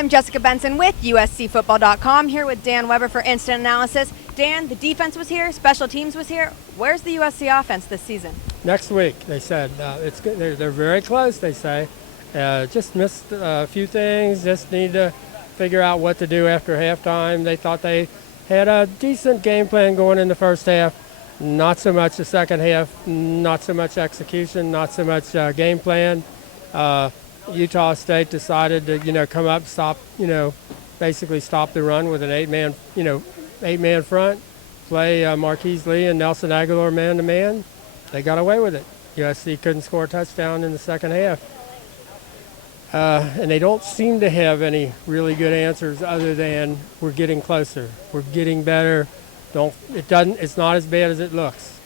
I'm Jessica Benson with USCFootball.com, here with Dan Weber for Instant Analysis. Dan, the defense was here, special teams was here. Where's the USC offense this season? Next week, they said. It's good. They're very close, they say. Just missed a few things, just need to figure out what to do after halftime. They thought they had a decent game plan going in the first half. Not so much the second half, not so much execution, not so much game plan. Utah State decided to, come up, stop, basically stop the run with an eight-man front, play Marquise Lee and Nelson Aguilar man-to-man. They got away with it. USC couldn't score a touchdown in the second half. And they don't seem to have any really good answers other than we're getting closer, we're getting better. It's not as bad as it looks.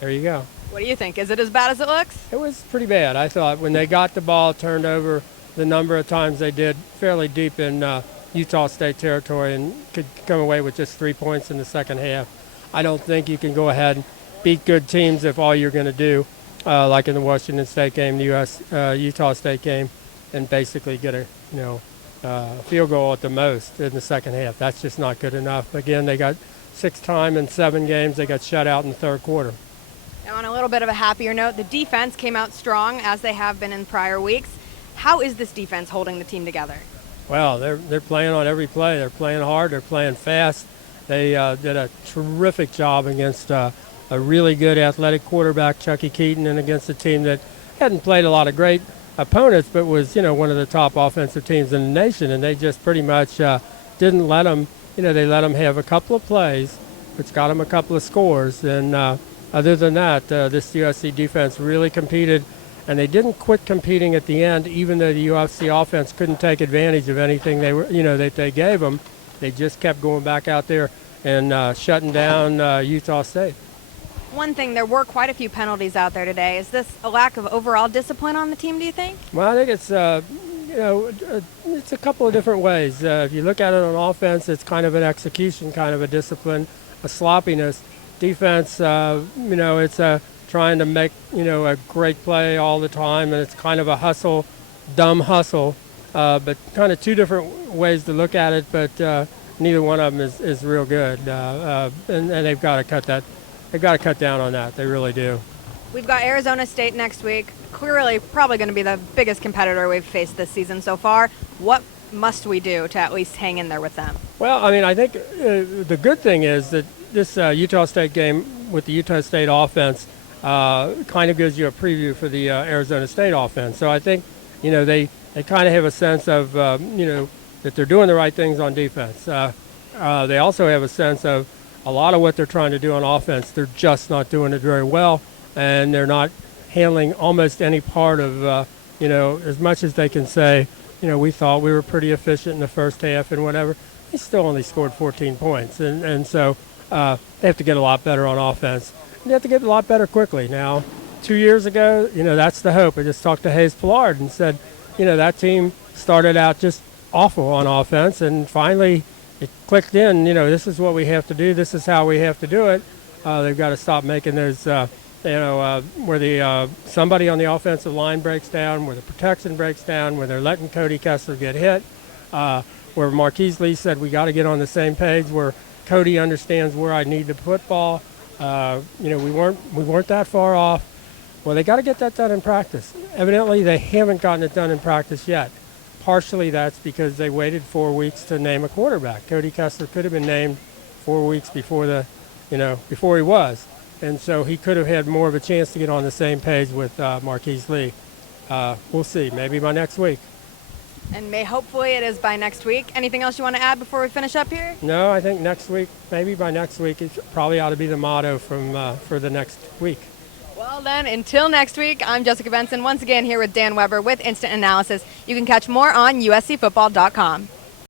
There you go. What do you think? Is it as bad as it looks? It was pretty bad. I thought when they got the ball turned over the number of times they did, fairly deep in Utah State territory, and could come away with just 3 points in the second half. I don't think you can go ahead and beat good teams if all you're going to do, like in the Washington State game, the Utah State game, and basically get a field goal at the most in the second half. That's just not good enough. Again, they got 6 times in 7 games. They got shut out in the third quarter. Now, on a little bit of a happier note, the defense came out strong, as they have been in prior weeks. How is this defense holding the team together? Well, they're playing on every play. They're playing hard. They're playing fast. They did a terrific job against a really good athletic quarterback, Chucky Keaton, and against a team that hadn't played a lot of great opponents, but was one of the top offensive teams in the nation. And they just pretty much didn't let them. They let them have a couple of plays, which got them a couple of scores. And other than that, this USC defense really competed, and they didn't quit competing at the end, even though the USC offense couldn't take advantage of anything that they gave them. They just kept going back out there and shutting down Utah State. One thing, there were quite a few penalties out there today. Is this a lack of overall discipline on the team, do you think? Well, I think it's it's a couple of different ways. If you look at it on offense, it's kind of an execution, kind of a discipline, a sloppiness. Defense, it's trying to make, a great play all the time, and it's kind of a hustle, dumb hustle, but kind of two different ways to look at it, but neither one of them is real good, and they've got to cut that. They've got to cut down on that. They really do. We've got Arizona State next week. Clearly, probably going to be the biggest competitor we've faced this season so far. What must we do to at least hang in there with them? Well, I think the good thing is that this Utah State game with the Utah State offense kind of gives you a preview for the Arizona State offense. So I think, they kind of have a sense of, that they're doing the right things on defense. They also have a sense of a lot of what they're trying to do on offense, they're just not doing it very well, and they're not handling almost any part of, as much as they can say, we thought we were pretty efficient in the first half and whatever. They still only scored 14 points, and so they have to get a lot better on offense. And they have to get a lot better quickly. Now, 2 years ago, that's the hope. I just talked to Hayes Pillard and said, that team started out just awful on offense, and finally it clicked in. This is what we have to do. This is how we have to do it. They've got to stop making those, where somebody on the offensive line breaks down, where the protection breaks down, where they're letting Cody Kessler get hit, where Marquise Lee said we got to get on the same page, where Cody understands where I need the football. We weren't that far off. Well, they got to get that done in practice. Evidently, they haven't gotten it done in practice yet. Partially that's because they waited 4 weeks to name a quarterback. Cody Kessler could have been named 4 weeks before before he was. And so he could have had more of a chance to get on the same page with Marquise Lee. We'll see, maybe by next week. And hopefully it is by next week. Anything else you want to add before we finish up here? No, I think next week, maybe by next week, it probably ought to be the motto for the next week. Well then, until next week, I'm Jessica Benson, once again here with Dan Weber with Instant Analysis. You can catch more on USCFootball.com.